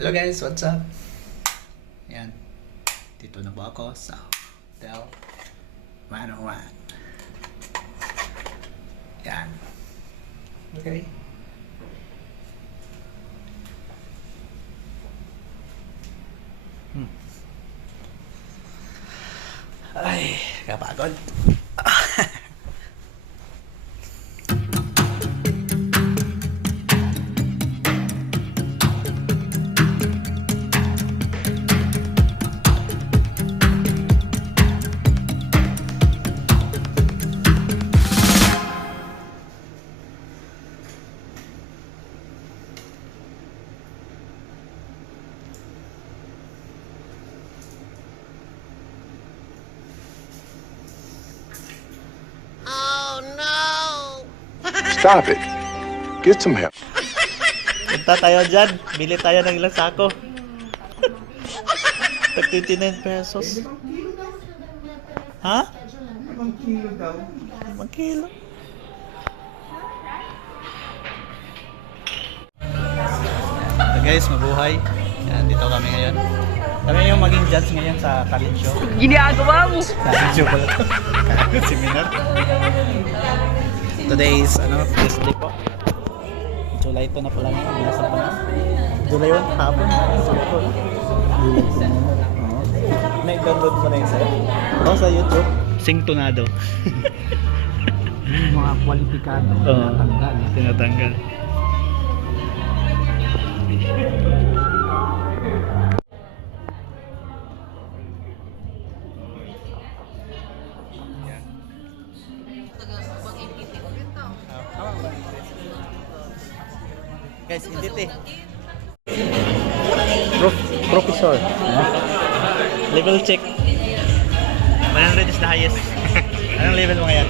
Hello guys, what's up? Yan. Dito na ba ako sa Hotel 101. Yan. Okay. Ay, kapagod. Stop it. Get some help. Punta tayo dyan. Bili tayo ng ilang sako. Tag 29 pesos. Ha? 1 kilo daw. 1 kilo. So guys, mabuhay. Yan, dito kami ngayon. Kami yung maging judge ngayon sa talent show. Ginagawa mo! Talent show pala ito. Seminar. Today is Tuesday po. July 2 na pala ngayon. Bilasan pa na. July 1 hapon. July 2 na. Na-download mo na yun sa'yo? Oo, sa YouTube. Sing Tunado. Yung mga kwalipikado tinatanggal. Tinatanggal. Guys, hindi eh. Professor. Level check. 100 is the highest. Anong level mo ngayon?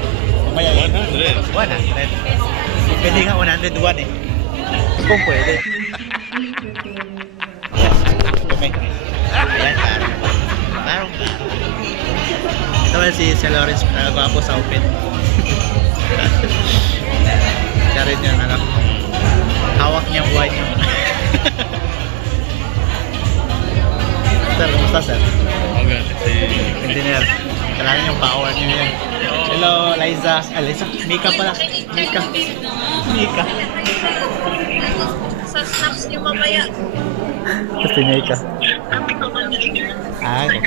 Mamaya 100. 100. Pwede nga 101 eh. Kung pwede. Ayan, parang. Ito ba si Lawrence, nagwapo sa open. Siya rin yung hawak niya ang buhay niya. Sir, kumusta sir? Okay, si Engineer. Kailangan yung power niyo yan. Hello, Liza. Liza? Mika pala. Mika. Sa snaps niyo mamaya. Si Mika. Ay.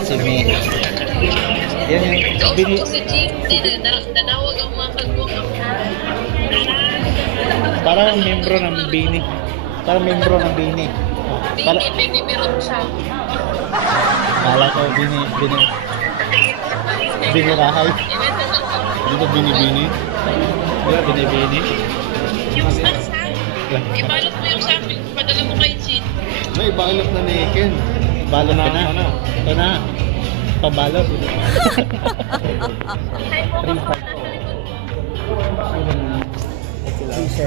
Si Mika. Yan yung bini... Si Jean, nanawag ang mga kagwang. Parang membro ng Bini. Bini, meron siya. Kala ko Binirahay. Dito Bini-Bini. Bini. Yung snaps ha? Ibalot mo yung sa akin. Padala mo kay Jean. May balot na ni Ken. Balot ka na. Ito na. Pabalot. 3-5.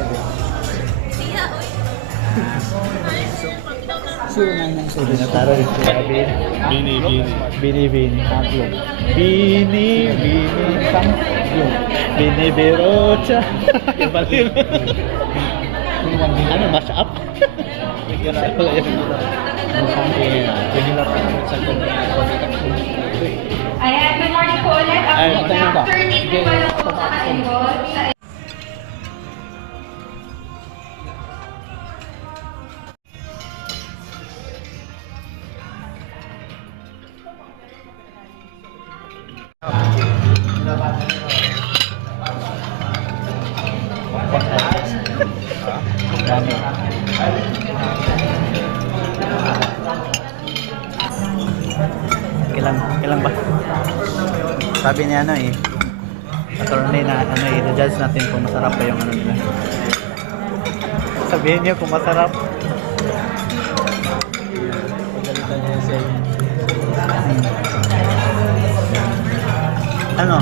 Binataro rin sila. Bini. Tatlong. Bini. Samgyong. Bini Berocha. Ibalin. Ano, mash up? Ayan, good morning po ulit. After 13 po pala po sa arrival. Kailan ba? Sabi niya attorney na i-judge natin kung masarap pa yung nila. Sabihin niyo kung masarap. Ano?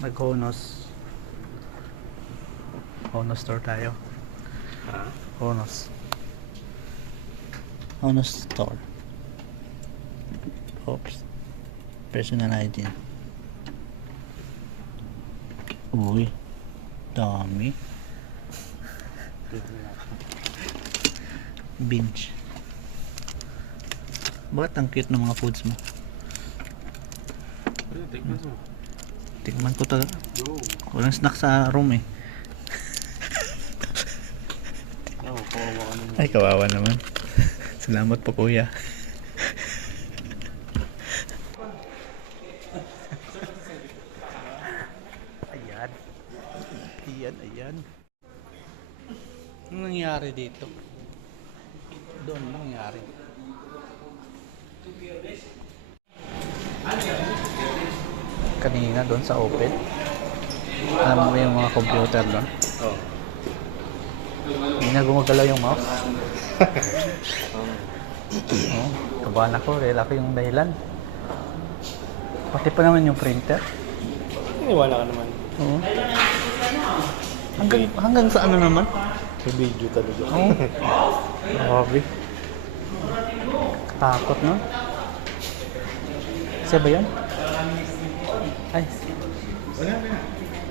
Nag-Honos. Honos store tayo. Honos. Honos store. Oops. Personal hygiene. Uy. Dami. Binge. Bakit ang cute ng mga foods mo? Tikman ko talaga. Walang snack sa room eh. Ay, kawawa naman. Salamat po kuya. Ayan. Ayan. Anong nangyari dito? Doon, anong nangyari? Kanina doon sa open. Alam mo yung mga computer doon? Oo. Hindi na gumagalaw yung mouse. Oh, kabahan ako. Dahil ako yung dahilan. Pati pa naman yung printer. Iniwala ka naman. Oo. Hanggang sa ano naman? Sa video talaga. Oo. Grabe. Takot no? Siya ba yan? Ay.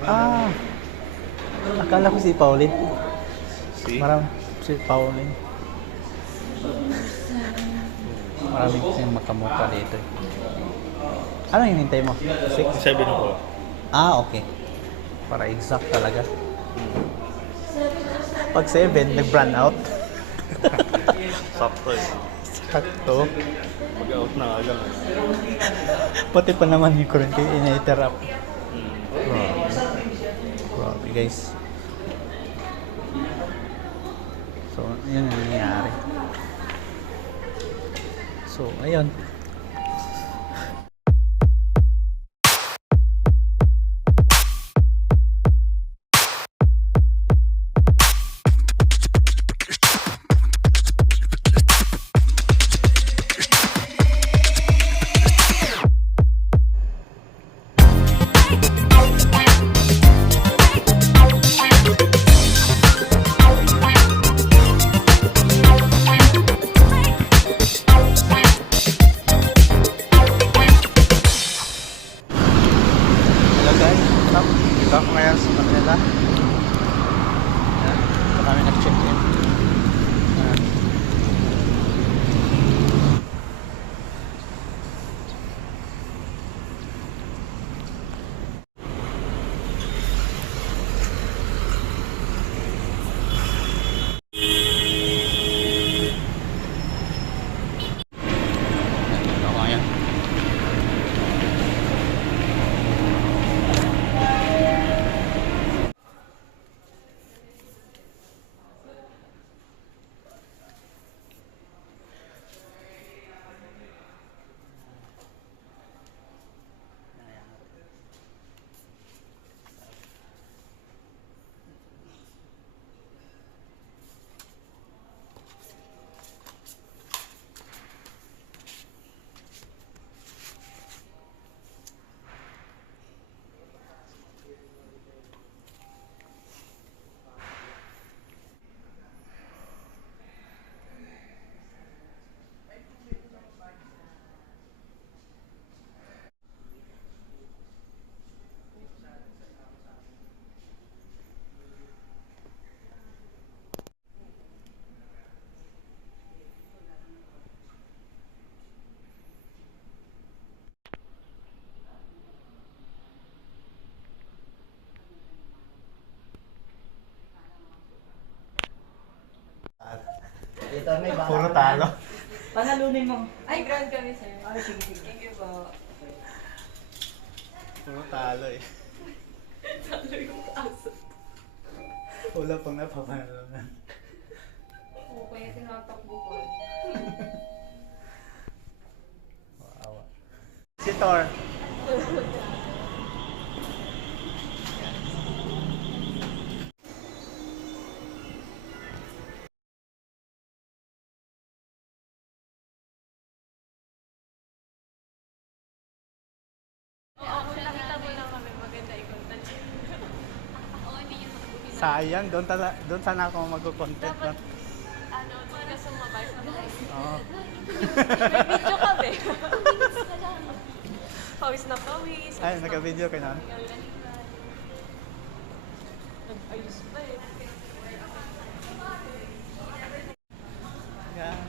Ah. Akala ko si Pauline. Si Pauline. Maraming kasing makamukha dito. Ano hinintay mo? 6? 7 ako. Ah, okay. Para exact talaga. Pag 7, nag-brand out. Sakto eh. Sakto. Mag-out na nga lang. Pati pa naman yung current kayo ina-interrupt. Grabe guys. So, yun ang nangyayari. So, ayun. Hello guys, what's up? Dito ako ngayon sa Manila. Ito kami nag-check-in. Dito ako ngayon. Puro talo. Panalunin mo. Ay, grand kami, sir. Ay, sige, sige. Thank you po. Puro talo eh. Talo yung aso. Wala pang napapanalunan. Oo, kaya tinatakbo ko. Wow. Si Thor. Sayang, doon sana ako magko-content. No? Ano, para sumabay sa guys. Oo. May video kami. Pawis na pawis. Ay, naka-video ka na. Ayos pa eh. Guys.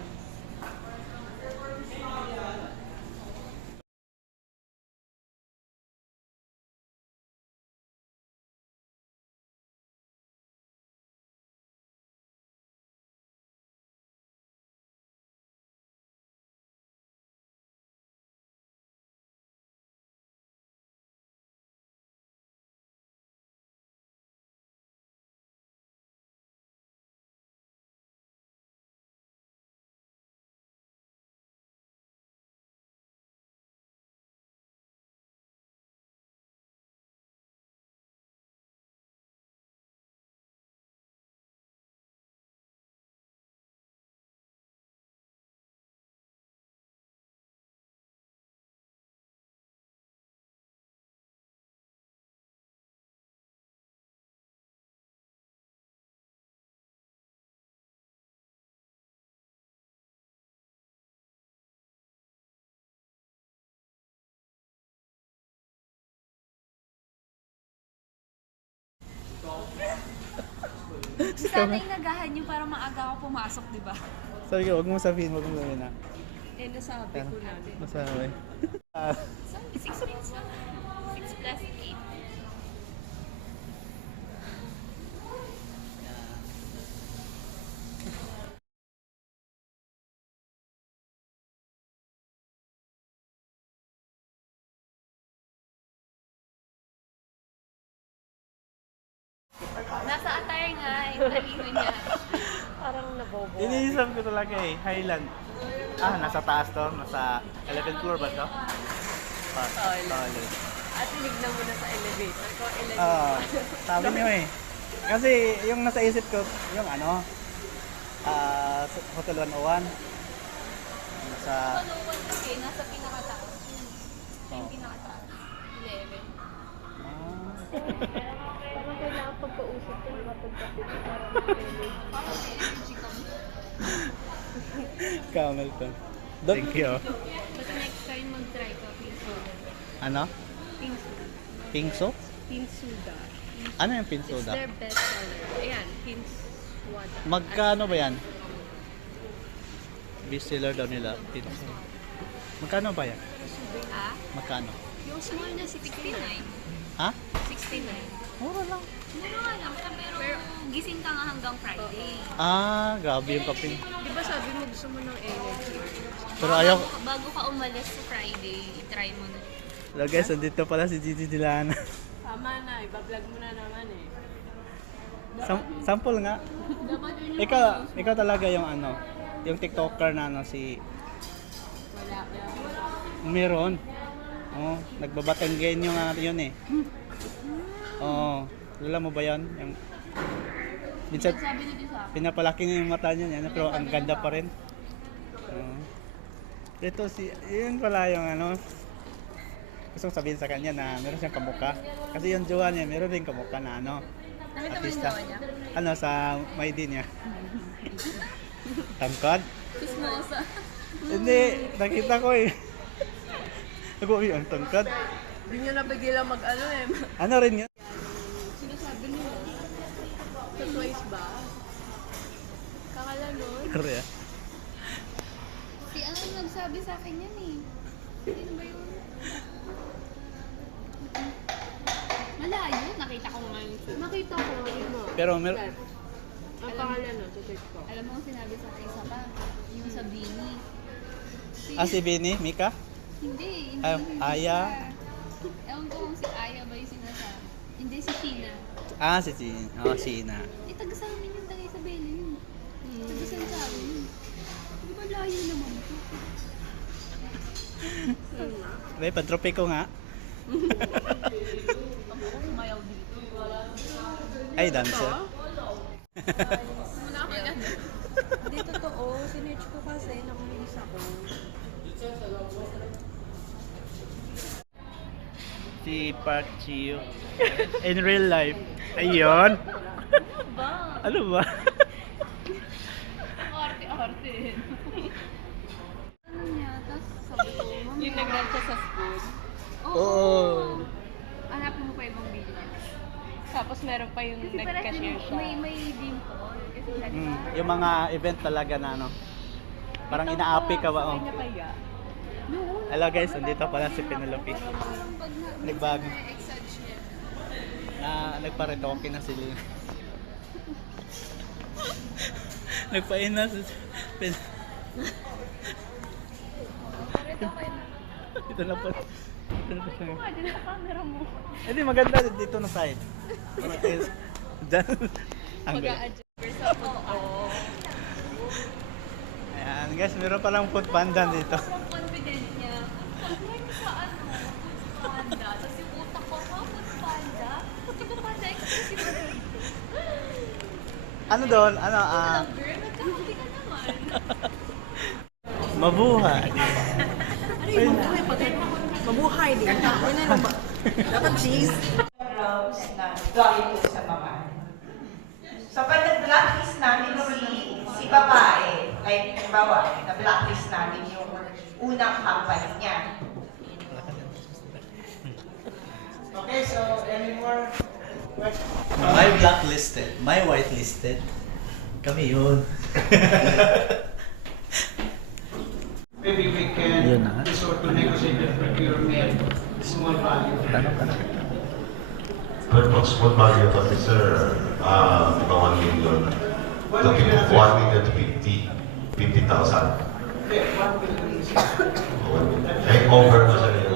Sana inagahan niyo para maaga ako pumasok, di ba? Sorry ka, huwag mo sabihin na. Eh, nasabi ko na. Masabi. So, 6 minutes lang. 6 plus 8. Nasaan tayo nga? Talino niya. Parang nabobo. Iniisip ko talaga eh, Highland. Ah, nasa taas to? Nasa 11th floor ba to? Solid. At tinignan mo na sa elevator ko. Ah, sabi niyo eh. Kasi yung nasa isip ko, yung ano, Hotel 101. Sa, Tulungan kasi, nasa pinakataas. Yung pinakataas. 11. Parang kailangan pagkausap ko na pagkapit. Energy ko. Camel to. Thank you. But next time mag-try ka, pink soda. Ano? Pink soda. Pink soap? Pink soda. Ano yung pink It's soda? their best seller. Ayan, pink soda. Magkano ba yan? Best seller daw nila. Pink soap. Magkano ba yan? Ah? Magkano? Yung small na 69. Ha? 69. Mura lang. Mura nga lang, pero gising ka nga hanggang Friday. Ah, grabe yung kape. Di ba sabi mo gusto mo ng energy? Pero ayaw. Bago ka umalis sa Friday, try mo na. Hello guys, nandito pala si Gigi Dilana. Tama na, ibablog mo na naman eh. Sample nga. Ikaw talaga yung ano, yung TikToker na ano si Wala. Meron. Oh, nagbabatanggen yung ano yun eh. Oh, lala mo ba yan? Yung minsan Sabi ni Disa, pinapalaki niya yung mata niya, yan, pero ang ganda pa rin. Oh. Ito si, yun pala yung ano, gusto kong sabihin sa kanya na meron siyang kamukha. Kasi yung jowa niya, meron din kamukha na ano, nakita mo yung artista. gawa niya? Ano, sa Maidi niya. Tangkad? Chismosa. Hindi, nakita ko eh. Ako, uy, ang tangkad. Hindi nyo napigilan mag-ano eh. Ano rin yun? Sinasabi nila. Sa twice ba? Kakala nun. Korea. Si ano yung nagsabi sa akin yan eh. Sino ba yun? Malayo, nakita ko nga yung shoot. Nakita ko, yun mo. Pero mer Ang pangalan nun, sa search ko. Alam mo kung sinabi sa akin isa pa, yung sa Bini. si Bini, Mika? Hindi, hindi. Ay, hindi Aya? siya. Ewan ko kung si Aya ba yung sinasabi. Hindi, si Sheena. Ah, si Chin. Oh, Sheena. Eh, taga sa amin yung taga Isabela yun. Taga San sa amin yun. Di ba layo naman ito? May pantrope ko nga. Ako sumayaw dito. Ay, dancer. Muna ako yan. Hindi totoo. Sinerch ko kasi, nakulis ako. Si Park Chiyo. In real life. Ayun. Ano ba? Arte-arte. Ano niya? Tapos sabi ko, mami. Yung nag-run siya sa school. Oo. Hanapin mo pa ibang video niya. Tapos meron pa yung Kasi parang nag-cashier siya. may dimple. Kasi sabi Yung mga event talaga na ano. Parang inaapi ka ba? Oh. Kanya kaya. Hello guys, nandito pala si Penelope. Nagbago. exage niya. Nagparetoke na sila. Nagpaina si Ito na po. Ito na po siya. Din sa camera mo. Hindi, maganda dito na side. Diyan. Ang galing. Mag-a-adjust sa oo. Ayan guys, meron palang food panda dito. Sobrang confident niya. Pag-like sa food panda. Tapos yung utak ko, food panda? Hindi ko panda exclusive. Ano doon? Girl, nagkakuli ka naman. Mabuhay. Mabuhay din. Dapat cheese. Rose na galing po sa mga. So, pag nag-blacklist namin si babae, like, halimbawa, na-blacklist namin yung unang company niya. Okay, so any more questions? My blacklisted, my whitelisted. Kami yun. Maybe we Yun can na. resort to negotiate the procurement, small value. Tanong ka na. What value of officer? 1 million. 1 million to 50,000. Okay, 1 million is Take over na sa inyo.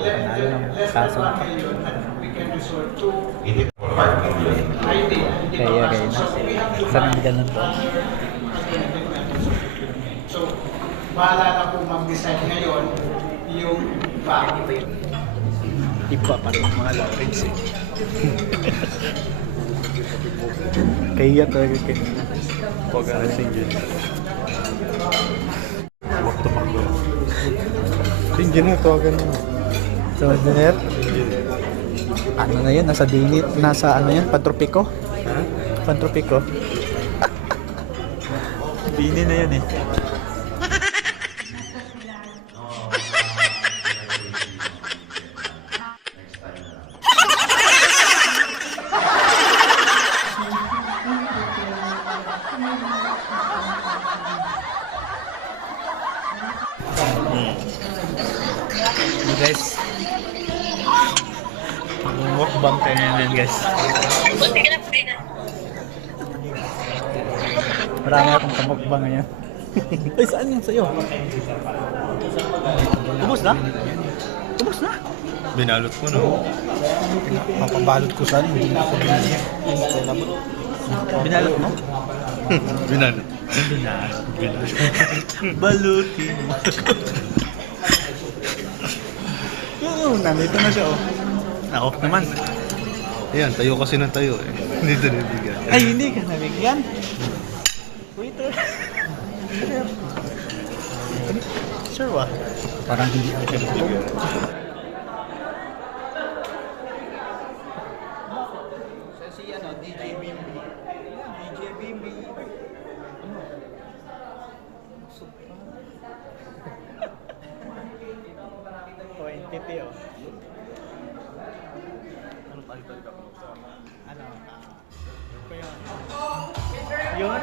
less than 1 million, and we can resort to Hindi for 5 million. idea. Kaya So we have to Saan ang ganun po? So, bahala na po mag-decide ngayon yung value. Iba pa rin mga lawrence eh. Kaya talaga kayo. Pag-arasing dyan. Huwag tumakbo. Engineer, tawagan mo. So, engineer? Ano na yun? Nasa dinit? Nasa ano yan? Pantropiko? Pantropiko? Dini na yan eh. Guys, mukbang tayo ngayon guys. Marami akong kamukbang ngayon. Ay, saan yung sa'yo? Ubus na? Ubus na? Binalot ko no. Papabalot ko saan? Hindi na ako binigyan. Binalot mo? Binalot. Binalot. Balutin mo. Oo, nandito na siya oh. Na-off naman. Ayan, tayo kasi ng tayo eh. Hindi ito nabigyan. Ay, hindi ka nabigyan. Waiter. Sure ba? Parang hindi ako siya nabigyan. Si ano, DJ Bimbi. DJ Bimbi. Ano? Oh, entity oh. Ano? Yun?